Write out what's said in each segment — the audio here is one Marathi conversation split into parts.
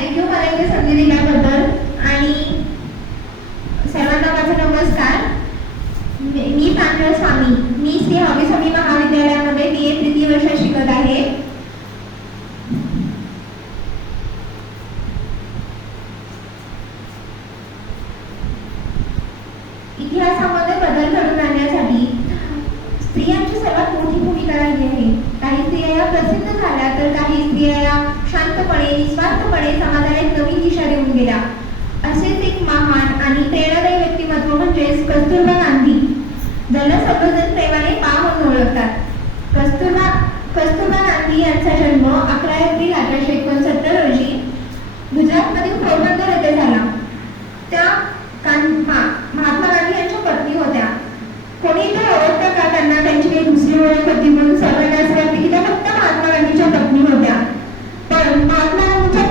थँक्यू मला इथे संधी दिल्याबद्दल. आणि सर्वांना माझा नमस्कार. मी प्रांजळ स्वामी. मी श्री हवी स्वामी महाविद्यालयामध्ये BA तृतीय वर्षात शिकत आहे. इतिहासामध्ये बदल घडून आणण्यासाठी स्त्रियांची सर्वात मोठी भूमिका राहिली आहे. काही स्त्रिया या प्रसिद्ध झाल्या तर काही स्त्रिया या शांतपणे निस्वार्थपणे समाजाला एक नवीन दिशा देऊन गेल्या. असेच एक महान आणि प्रेरणादायी व्यक्तिमत्व म्हणजेच कस्तुरबा गांधी, ज्यांना सर्वजण प्रेमाने पा म्हणून ओळखतात. कस्तुरबा गांधी यांचा जन्म 11 एप्रिल 1869 रोजी गुजरातमधील पोरबंदर येथे झाला. त्या महात्मा गांधी यांच्या पत्नी होत्या. कोणी इथे ओळखतं का त्यांना? त्यांची काही दुसरी ओळख होती म्हणून सर्वांना असं वाटतं की त्या फक्त महात्मा गांधीच्या पत्नी होत्या. पण महात्मा गांधीच्या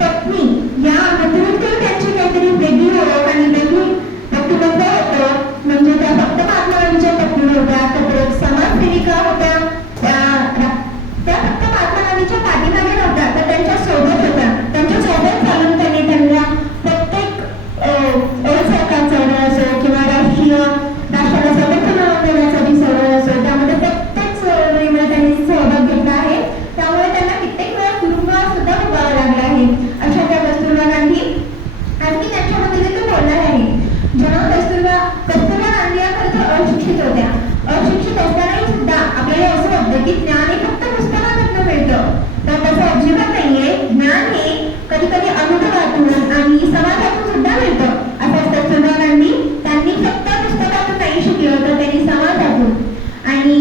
पत्नी या व्यतिरिक्त त्यांची काहीतरी वेगळी ओळख आणि वेगळी व्यक्तिमत्व होतं. म्हणजे त्या फक्त महात्मा गांधीच्या पत्नी होत्या, तर समाजसेविका होत्या. त्या फक्त महात्मा गांधीच्या पाठीमागे नव्हत्या, तर त्यांच्या सोबत होत्या. त्यांच्या सोबत चालून त्यांना प्रत्येक सरकार चळवळ असो किंवा राष्ट्राला संरक्षण देण्यासाठी चळवळ असो, त्यामध्ये प्रत्येक चळवळीमध्ये त्यांनी सहभाग घेतला आहे. त्यामुळे त्यांना कित्येक वेळा तुरुंगात सुद्धा उभारावं लागलं आहे. अशा त्या कस्तुरबा गांधी आणखी त्यांच्याबद्दल इथे बोलणार आहे. जेव्हा कस्तुरबा गांधी या खरं अशिक्षित होत्या. अशिक्षित असतानाही सुद्धा आपल्याला असं वाटतं की ज्ञान हे फक्त पुस्तकातून मिळतं, तर तसं अजिबात नाहीये. ज्ञान हे कधी कधी अनुभवातून आणि समाजातून सुद्धा मिळतं. असं कस्तुरबा गांधी त्यांनी फक्त पुस्तकातून नाही शिकलं, तर त्यांनी समाजातून आणि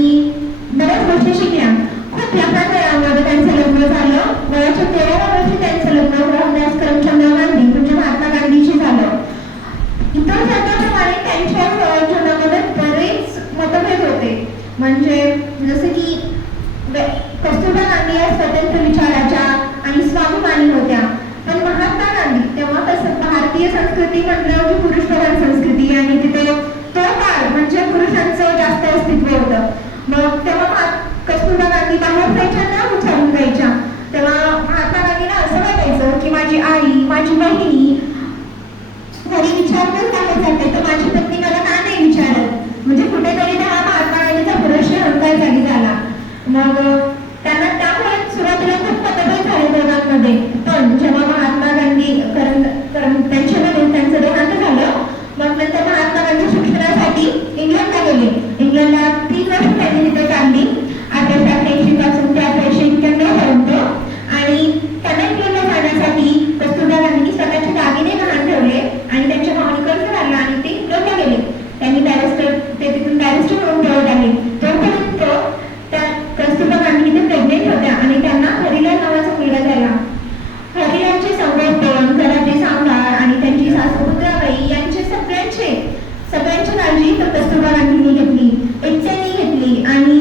बऱ्याच गोष्टी शिकल्या. खूप लहान वयामध्ये त्यांचं लग्न झालं. वयाच्या 13व्या वर्षी त्यांचं लग्न मोहनदास करमचंद गांधी म्हणजे महात्मा गांधीशी झालं. इतर सरकारप्रमाणे त्यांच्या जीवनामध्ये बरेच मतभेद होते. म्हणजे जसं की कस्तुरबा गांधी या स्वतंत्र विचाराच्या आणि स्वाभिमानी होत्या. पण महात्मा गांधी तेव्हा कसं भारतीय संस्कृती म्हटलं की पुरुषप्रधान संस्कृती आणि तिथे तो काळ म्हणजे पुरुषांचं जास्त अस्तित्व होतं. मग तेव्हा कस्तुरबा गांधी बाहेर जायच्या ना विचारून जायच्या. तेव्हा महात्मा गांधींना असं वाटायचं की माझी आई, माझी बहिणी घरी विचारूनच बाहेर जाते, तर माझी पत्नी मला का नाही विचारत. म्हणजे कुठेतरी तेव्हा महात्मा गांधीचा पुरुष अहंकार जागी झाला. मग त्यांना त्यामुळे सुरुवातीला खूप मतभेद झाले दोघांमध्ये. पण जेव्हा महात्मा गांधी त्यांच्यामध्ये त्यांचं देहांत झालं, मग नंतर महात्मा गांधी शिक्षणासाठी इंग्लंडला गेले. इंग्लंडला 3 वर्ष त्यांनी तिथे काढली, 1888 पासून ते 1891 पर्यंत. आणि त्यांना इंग्लंडला जाण्यासाठी कस्तुरबा गांधींनी स्वतःचे दागिने गहाण ठेवले आणि त्यांच्या भावाने कर्ज काढलं आणि ते इंग्लंडला गेले. त्यांनी तिथून बॅरिस्टर म्हणून ठेवत आहे. तोपर्यंत त्या कस्तुरबा गांधी तिथे प्रेग्नेंट होत्या आणि त्यांना हरिलाल नावाचा मुलगा झाला. हरिलालचे संगोपन, घराचे सांभाळ आणि त्यांची सासू पुत्राबाई यांचे सगळ्यांची काळजी तर कस्तुरबा गांधींनी घेतली, एकट्याने घेतली. आणि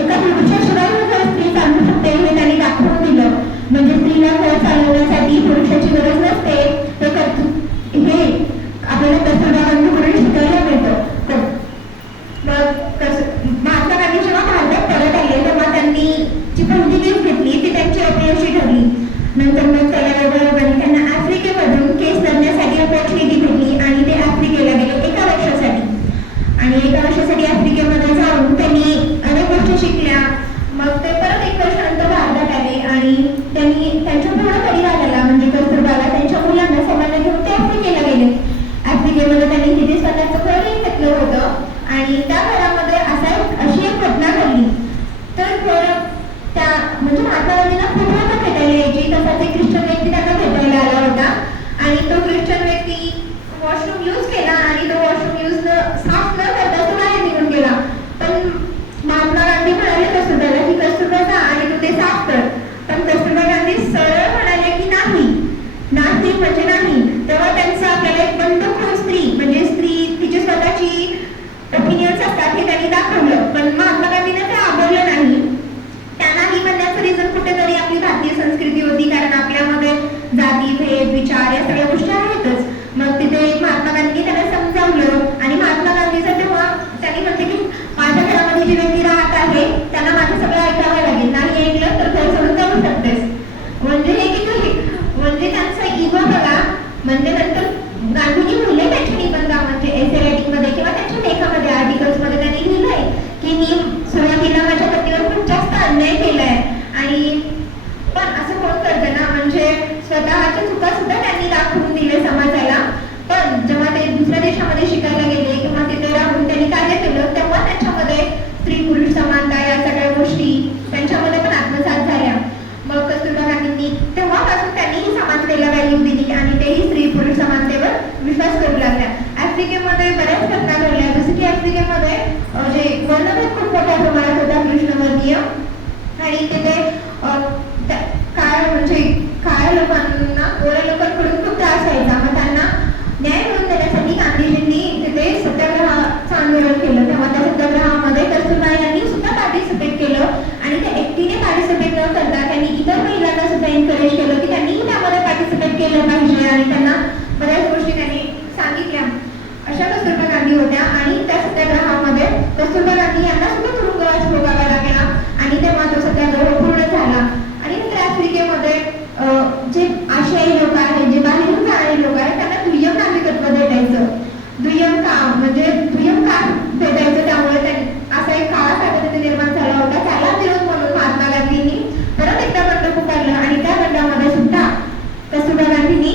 एका पुरुषाशिवाय घर स्त्री चालू शकते हे त्यांनी दाखवून दिलं. म्हणजे स्त्रीला घर चालवण्यासाठी पुरुषाची गरज नसते हे आपल्याला कस्तुरबा गांधीकडून शिकायला मिळतं. महात्मा गांधी जेव्हा भारतात परत आले तेव्हा त्यांनी जी पहिली केस घेतली ती त्यांची अपयशी ठरली. नंतर मग त्यांना आफ्रिकेमधून केस लढण्यासाठी अपॉर्च्युनिटी भेटली आणि ते आफ्रिकेला गेले 1 वर्षासाठी. आणि 1 वर्षासाठी आफ्रिकेमध्ये जाऊन त्यांनी अनेक गोष्टी शिकल्या. मग ते परत 1 वर्षानंतर भारतात आले आणि त्यांनी त्यांच्या पूर्ण परिवाराला म्हणजे कस्तुरबाला त्यांच्या मुलांना सर्वांना घेऊन ते आफ्रिकेला गेले. आफ्रिकेमध्ये त्यांनी तिथे स्वतःचं घरही घेतलं होतं आणि त्या घरामध्ये अशी एक घटना घडली. तर त्या म्हणजे महात्मा गांधींना खूप लोक भेटायला यायची. तसाच एक ख्रिश्चन व्यक्ती त्यांना भेटायला आला होता आणि तो ख्रिश्चन व्यक्ती वॉशरूम यूज केला आणि तो वॉशरूम साफ न करता तो बाहेर निघून म्हणजे नंतर गांधीजी लिहिले त्यांच्या निबंधामध्ये, एसे रायटिंग मध्ये किंवा त्यांच्या लेखामध्ये, आर्टिकल्स मध्ये त्यांनी लिहिलंय की मी सुरुवातीला माझ्या पतीवर खूप जास्त अन्याय केलाय. आणि पण असं कोण करतं ना, म्हणजे स्वतःच्या चुका सुद्धा त्यांनी दाखवून दिले समाजाला. पण जेव्हा ते दुसऱ्या देशामध्ये शिकायला गेले किंवा तिथे राहून त्यांनी कार्य केलं, तेव्हा त्यांच्यामध्ये स्त्री पुरुष समानता या सगळ्या गोष्टी त्यांच्यामध्ये पण आत्मसात झाल्या. मग कस्तुरबा गांधींनी तेव्हापासून त्यांनीही समानतेला व्हॅल्यू दिली आणि तेही स्त्री पुरुष समानतेवर विश्वास करू लागल्या. आफ्रिकेमध्ये बऱ्याच घटना घडल्या, जसं की आफ्रिकेमध्ये जे वर्णभेद खूप मोठ्या प्रमाणात होता, कृष्णवर्णीय, आणि तिथे काळ्या लोकांना गोऱ्या लोकांकडून खूप त्रास व्हायचा. मग त्यांना न्याय मिळवून देण्यासाठी गांधीजींनी तिथे सत्याग्रहाचं आंदोलन केलं. तेव्हा त्या सत्याग्रहामध्ये कस्तुरबा यांनी सुद्धा पार्टिसिपेट केलं आणि त्या एकटीने पार्टिसिपेट न करता त्यांनी इतर महिलांना सुद्धा एनकरेज केलं की त्यांनीही त्यामध्ये पार्टिसिपेट केलं पाहिजे आणि त्यांना बऱ्याच गोष्टी त्यांनी सांगितल्या. अशा कस्तुरबा गांधी होत्या आणि त्या सत्याग्रहामध्ये कस्तुरबा गांधी यांना सुद्धा तुरुंगवास भोगावा लागला आणि तेव्हा तो सत्याग्रह पूर्ण झाला. आणि नंतर आफ्रिकेमध्ये जे आशियाई लोक आहेत, जे बाहेरून जाणारे लोक आहेत, त्यांना दुय्यम नागरिकत्व भेटायचं. दुय्यम का भेटायचं, त्यामुळे असा एक काळा कायदा तिथे निर्माण झाला होता. त्याला विरोध म्हणून महात्मा गांधींनी परत एकदा बंड पुकारलं आणि त्या बंडामध्ये सुद्धा कस्तुरबा गांधींनी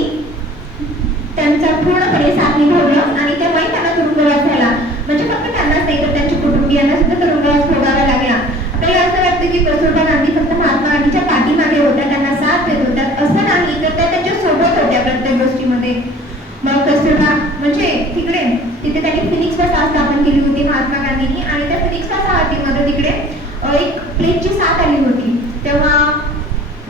त्यांचा पूर्णपणे साथ निभावलं आणि तेव्हाही त्यांना तुरुंगवास झाला. म्हणजे फक्त त्यांनाच नाही तर त्यांच्या कुटुंबियांना सुद्धा तुरुंगवास भोगावा लागला. आपल्याला असं वाटतं की कस्तुरबा गांधी फक्त महात्मा गांधीच्या पाठीमागे होत्या, त्यांना साथ देत होत्या, असं नाही, तर त्या त्यांच्या सोबत होत्या प्रत्येक गोष्टीमध्ये. मग कस्तुरबा म्हणजे तिथे त्यांनी फिनिक्स वसाहत स्थापन केली होती महात्मा गांधींनी आणि त्या फिनिक्स वसाहतीमध्ये तिकडे एक प्लेगची साथ आली होती. तेव्हा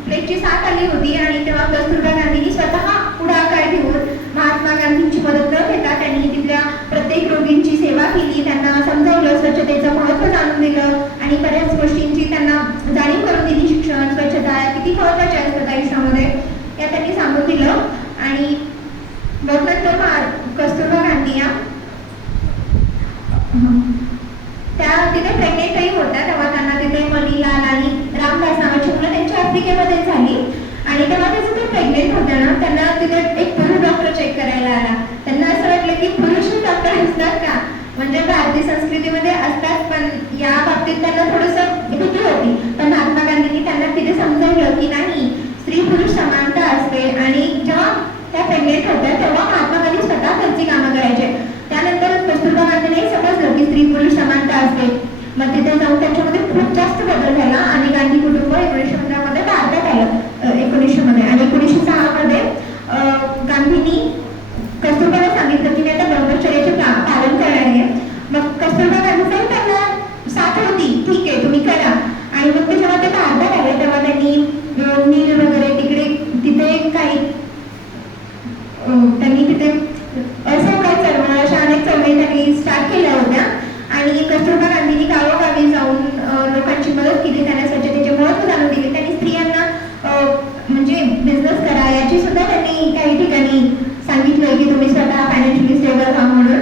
प्लेगची साथ आली होती आणि तेव्हा कस्तुरबा गांधींनी स्वतः पुढाकार घेऊन महात्मा गांधींची मदत न घेता त्यांनी तिथल्या प्रत्येक रोगींची सेवा केली, त्यांना समजावलं, स्वच्छतेचं महत्त्व जाणून दिलं आणि बऱ्याच गोष्टींची त्यांना जाणीव करून दिली. शिक्षण, स्वच्छता किती महत्त्वाच्या असतात आयुष्यामध्ये या त्यांनी सांगून दिलं. आणि मग नंतर कस्तुरबा गांधी त्या तिथे प्रेग्नेंटही होत्या. तेव्हा त्यांना तिथे मणिलाल आणि रामदास नावाची मुलं त्यांच्या आफ्रिकेमध्ये झाली आणि तेव्हा ते जिथे प्रेग्नेंट होत्या ना, त्यांना तिथे एक पुरुष डॉक्टर चेक करायला आला. त्यांना असं वाटलं की पुरुष डॉक्टर असतात का, म्हणजे भारतीय संस्कृतीमध्ये असतात, पण या बाबतीत त्यांना थोडंसं भीती होती. पण महात्मा गांधींनी त्यांना तिथे समजावलं की नाही, स्त्री पुरुष समानता असते. आणि जेव्हा त्या प्रेग्नेंट होत्या तेव्हा महात्मा गांधी स्वतः घरची कामं करायचे. त्यानंतर कस्तुरबा गांधींनी समजलं की स्त्री पुरुष समानता असते. मग तिथे जाऊन त्यांच्यामध्ये खूप जास्त बदल झाला आणि गांधी कुटुंब 1915 मध्ये भारतात आलं. 1900 मध्ये आणि 1906 मध्ये गांधींनी कस्तुरबाला सांगितलं की मी आता ब्रह्मचर्याचे पालन करणार आहे. मग कस्तुरबा गांधी त्यांना साथ होती, ठीक आहे तुम्ही करा. आणि मग ते जेव्हा ते भारतात आले तेव्हा त्यांनी नील वगैरे तिथे काही त्यांनी तिथे असहकार चळवळ अशा अनेक चळवळी त्यांनी स्टार्ट केल्या होत्या. आणि कस्तुरबा गांधींनी गावोगावी जाऊन लोकांची मदत केली, त्यांना स्वच्छतेचे महत्त्व जाणून दिले. त्यांनी स्त्रियांना म्हणजे बिझनेस करा याची सुद्धा त्यांनी काही ठिकाणी सांगितलं की तुम्ही स्वतः फायनान्शियली स्टेबल व्हा म्हणून.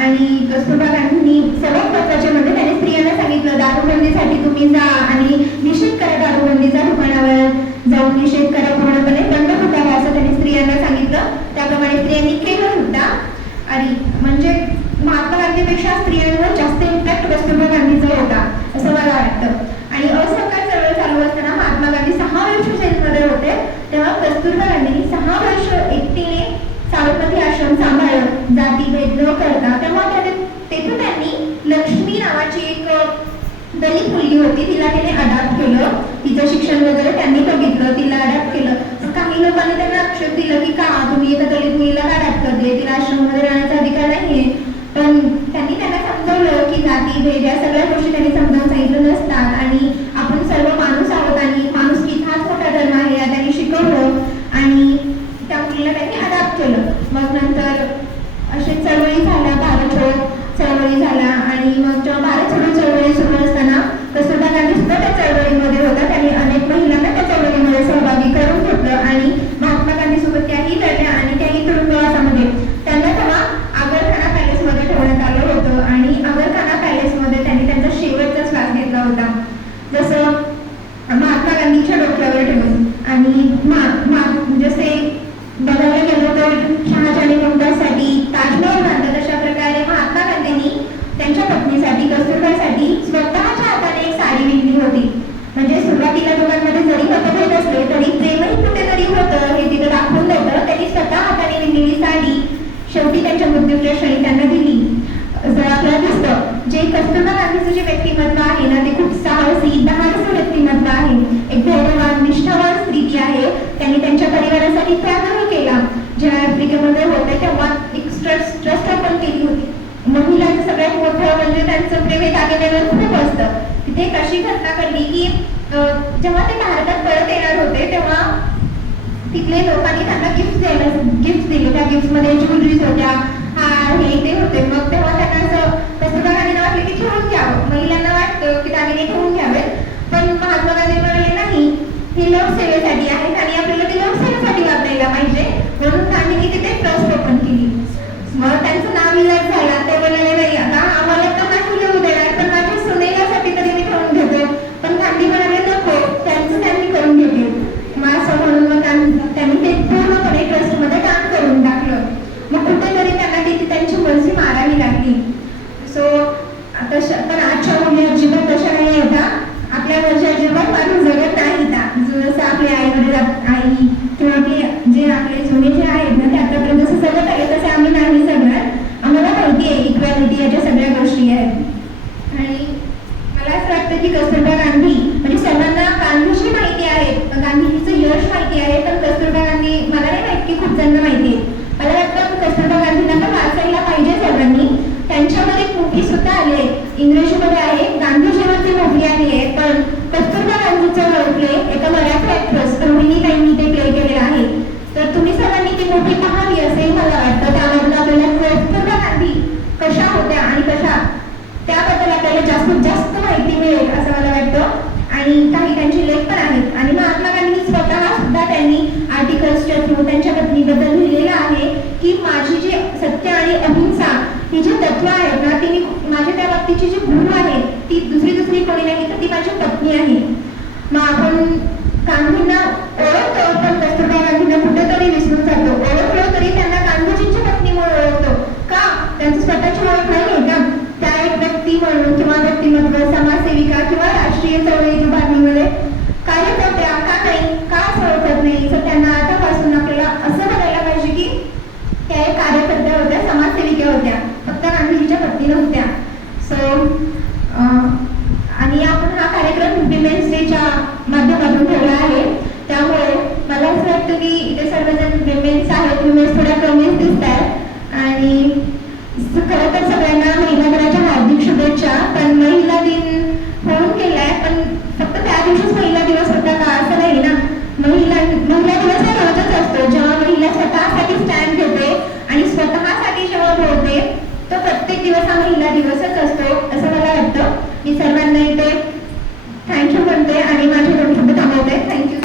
आणि कस्तुरबा गांधींनी सर्वात महत्त्वाचे म्हणजे त्यांनी स्त्रियांना सांगितलं दारूबंदीसाठी तुम्ही जा आणि निषेध करा, दारूबंदीचा ठिकाणावर जाऊन निषेध करा, पूर्णपणे बंद करावा असं त्यांनी स्त्रियांना सांगितलं. त्याप्रमाणे स्त्रियांनी केलं सुद्धा. आणि म्हणजे महात्मा गांधीपेक्षा स्त्रियांवर जास्त इम्पॅक्ट कस्तुरबा गांधीचा होता असं मला वाटतं. आणि असहकार चळवळ चालू असताना महात्मा गांधी 6 वर्ष जेलमध्ये होते. तेव्हा कस्तुरबा गांधींनी 6 वर्ष एकटीने साबरमती आश्रम सांभाळलं, जातीभेद न करता. तेव्हा तेथून त्यांनी लक्ष्मी नावाची एक दलित मुलगी होती, तिला त्याने अडॉप्ट केलं. तिचं शिक्षण वगैरे त्यांनी बघितलं, तिला अडॉप्ट केलं. काही लोकांनी त्यांना आक्षेप दिलं की का तुम्ही एका दलित मुलीला का अडॉप्ट करते, तिला आश्रममध्ये राहण्याचा अधिकार नाहीये. पण त्यांनी त्यांना समजावलं की जाती भेद या सगळ्या गोष्टी त्यांनी समजावून सांगितलं नसतात आणि आपण सर्व माणूस आहोत आणि माणुसकी हाच मोठा धर्म आहे या त्यांनी शिकवलं. आणि त्या मुलीला त्यांनी अडॉप्ट केलं. मग नंतर असे चळवळी झाल्या, भारत छोडो चळवळी झाल्या. आणि मग जेव्हा भारत छोडो चळवळी सुरू असताना कस्तुरबा गांधी सुद्धा त्या चळवळीमध्ये होत्या. त्यांनी अनेक महिलांना त्या चळवळीमध्ये सहभागी करून घेतलं आणि महात्मा गांधी सोबत त्याही लढल्या आणि त्याही तुरुंगवासामध्ये. त्यांना तेव्हा आगरखाना पॅलेसमध्ये ठेवण्यात आलं होतं आणि आगरखाना पॅलेसमध्ये त्यांनी त्यांचा शेवटचा श्वास घेतला होता, जसं महात्मा गांधीच्या डोक्यावर ठेवून. आणि जसे बघायला गेलो तर शेवटी त्यांच्या मृत्यूच्या क्षणी त्यांना दिली. जर आपल्याला दिसतं जे कस्तुरबा गांधीचं जे व्यक्तिमत्व आहे ना ते खूप साहसी धाडसी व्यक्तिमत्व आहे. एक धैर्यवान निष्ठावान स्त्री ती आहे. त्यांनी त्यांच्या परिवारासाठी त्यागही केला. जेव्हा आफ्रिकेमध्ये होते तेव्हा एक ट्रस्ट ओपन केली होती. महिलांचं सगळ्यात मोठं म्हणजे त्यांचं प्रेम हे दागिन्यावर खूप असतं. तिथे एक अशी घटना घडली की जेव्हा ते भारतात परत येणार होते तेव्हा तिथले लोकांनी त्यांना गिफ्ट दिले. त्या गिफ्टमध्ये ज्वेलरीज होत्या, हार हे ते होते. मग तेव्हा त्यांना असं कस्तुरबा गांधींना वाटलं की ठेवून घ्यावं. महिलांना वाटतं की दागिने ठेवून घ्यावेत, पण महात्मा गांधी म्हणाले नाही, हे लोकसेवेसाठी आहेत आणि आपल्याला ते लोकसेवेसाठी वापरायला पाहिजे. म्हणून गांधींनी तिथे ट्रस्ट ओपन केली. मग त्यांचं नाव इलाज झाला. ते म्हणाले नाही आता आम्हाला तर नाही लिहू देणार, पण माझ्या सुनेसाठी तरी मी ठेवून घेतो. पण गांधी म्हणाले नको, त्यांचं त्यांनी करून घेतले. मग असं म्हणून मग त्यांनी ते पूर्णपणे ट्रस्टमध्ये काम करून टाकलं. मग कुठेतरी त्यांना तिथे त्यांची मर्जी मारावी लागली. सो पण आजच्या मुली अजिबात तशा नाही होता. आपल्या मर्जी अजिबात मारून जगत नाही त्या. जसं आपले आई वडील आई किंवा ते जे आपले जुने जे आहेत ना ते आतापर्यंत जसं जगत आहे तसे आम्ही नाही जगणार. आम्हाला माहिती आहे इक्वॅलिटी याच्या सगळ्या गोष्टी आहेत. आणि मला असं वाटतं की कस्तुरबा गांधी म्हणजे सर्वांना गांधीची माहिती आहे, गांधीजीचं यश माहिती आहे, पण कस्तुरबा गांधी मला नाही माहिती की खूप जणांना माहिती आहे. मला वाटतं कस्तुरबा गांधींना पण वाचायला पाहिजे सर्वांनी. त्यांच्यामध्ये एक मूव्ही सुद्धा आली आहे, इंग्रजीमध्ये आहे, गांधीजीवरची मूव्ही आली आहे. पण कस्तुरबा गांधीचं रोल प्ले एका मराठी ऍक्ट्रेस रोहिणी ताईंनी ते प्ले केलेलं आहे. तर तुम्ही सर्वांनी ती मूव्ही पाहावी असेल मला वाटतं. त्यामधून आपल्याला कस्तुरबा गांधी कशा होत्या आणि कशा त्याबद्दल आपल्याला जास्तीत जास्त माहिती मिळेल असं मला वाटतं. आणि काही त्यांचे लेख पण आहेत. आणि महात्मा गांधी स्वतः सुद्धा त्यांनी आर्टिकल्सच्या थ्रू त्यांच्या पत्नीबद्दल लिहिलेलं आहे की माझी जी सत्य आणि अहिंसा ही जी तत्व आहेत ना ती माझ्या त्या बाबतीची जी गुरु आहे ती दुसरी कोणी नाही तर ती माझी पत्नी आहे. मग आपण गांधींना ओळखतो पण कस्तुरबा गांधींना कुठेतरी विसरून जातो. ओळखलो तरी त्यांना गांधीजींची पत्नी म्हणून ओळखतो का? त्यांची स्वतःची ओळख नाही आहे का? त्या एक व्यक्ती म्हणून किंवा व्यक्तिमत्व समाजसेविका किंवा राष्ट्रीय चळवळी उभारणीमध्ये कार्यकर्त्या का नाही का असं ओळखत नाही. तर त्यांना आतापासून आपल्याला असं बघायला पाहिजे की त्या एक कार्यकर्त्या होत्या, समाजसेविका होत्या, फक्त गांधीजीच्या पत्नी नव्हत्या. सो आणि आपण हा कार्यक्रम विमेन्स डेच्या माध्यमातून ठेवला आहे. त्यामुळे मला असं वाटतं की इथे सर्वजण विमेन्स आहेत, विमेन्स थोड्या कमीच दिसत आहेत. आणि खरं तर सगळ्यांना महिला दिनाच्या हार्दिक शुभेच्छा. पण महिला दिन होऊन गेलाय, पण फक्त त्या दिवशीच महिला दिवस होता का असं नाही ना. महिला दिवस हा रोजच असतो. जेव्हा महिला स्वतःसाठी स्टँड घेते आणि स्वतःसाठी जेव्हा बोलते तो प्रत्येक दिवस हा महिला दिवसच असतो असं मला वाटतं. मी सर्वांना इथे थँक्यू म्हणते आणि माझे दोन शब्द थांबवते. Thank you.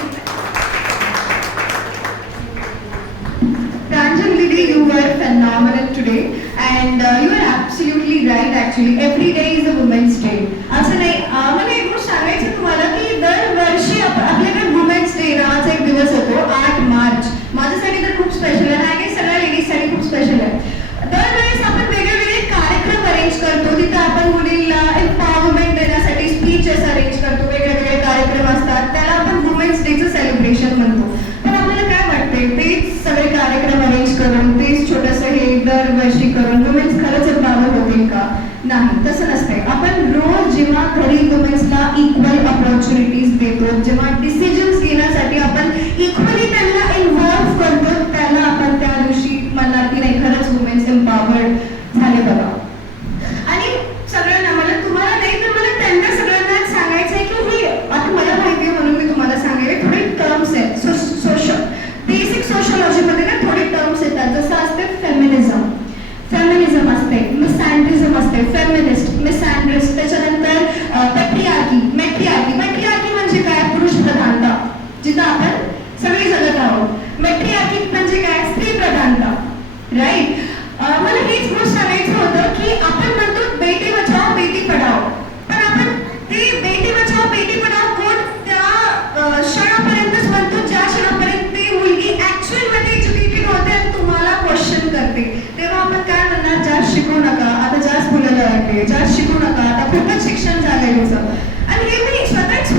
Pranjali, you were phenomenal today, and you are absolutely right. Actually, every day is a Women's Day. असं नाही, मला एक गोष्ट सांगायचं तुम्हाला की दरवर्षी आपल्याकडे वुमेन्स डे नावाचा एक दिवस होतो 8 मार्च. माझ्यासाठी तर खूप स्पेशल आहे आणि सगळ्या लेडीजसाठी खूप स्पेशल आहे. दरवेळेस आपण वेगवेगळे कार्यक्रम अरेंज करतो. तिथं आपण मुलींना एम्पॉवरमेंट देण्यासाठी स्पीचेस अरेंज करतो. वेगवेगळे कार्यक्रम असतात, त्याला आपण वुमेन्स डेचं सेलिब्रेशन म्हणतो. पण आपल्याला काय वाटतंय तेच सगळे कार्यक्रम अरेंज करून तेच छोटंसं हे दरवर्षी करून वुमेन्स खरंच एम्पॉवर होतील का? नाही, तसं नसतंय. आपण रोज जेव्हा घरी वुमेन्सला इक्वल ऑपॉर्च्युनिटीज देतो, जेव्हा डिसिजन्स घेण्यासाठी आपण इक्वली त्यांना इन्व्हॉल्व करतो, त्याला आपण त्या दिवशी म्हणणार की नाही खरंच वुमेन्स एम्पॉवर्ड झाले बघा. आणि सगळ्यांना मला तुम्हाला नाही तर मला त्यांना सगळ्यांना सांगायचं आहे की हे आता मला माहिती आहे म्हणून मी तुम्हाला सांगेल. थोडे टर्म्स आहेत बेसिक सोशलॉजीमध्ये ना थोडे टर्म्स येतात. जसं असते फेमिनिझम असते, मिसॅन्ड्रिझम असते, फेमिनिस्ट, मिसॅन्ड्रिस्ट. त्याच्यानंतर मॅट्रिआर्की म्हणजे काय? पुरुष प्रधानता, जिथं आपण सगळे जगत आहोत. मॅट्रिआर्की म्हणजे काय? स्त्री प्रधानता. राईट. मला हेच गोष्ट सांगायचं होतं की आपण म्हणतो बेटी बचाओ बेटी पढाओ, पण आपण ते बेटी बचाओ बेटी पढाओ कोण त्या क्षणापर्यंतच म्हणतो ज्या क्षणापर्यंत ती मुलगी ऍक्च्युअल मध्ये एज्युकेटेड होते आणि तुम्हाला क्वेश्चन करते. तेव्हा आपण काय म्हणणार? जास्त शिकू नका, आता जास्त मुलं लागले, जास्त शिकू नका, आता खूपच शिक्षण झालंय तुझं. आणि हे मी स्वतःच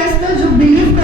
असतो जो बिलीव्ह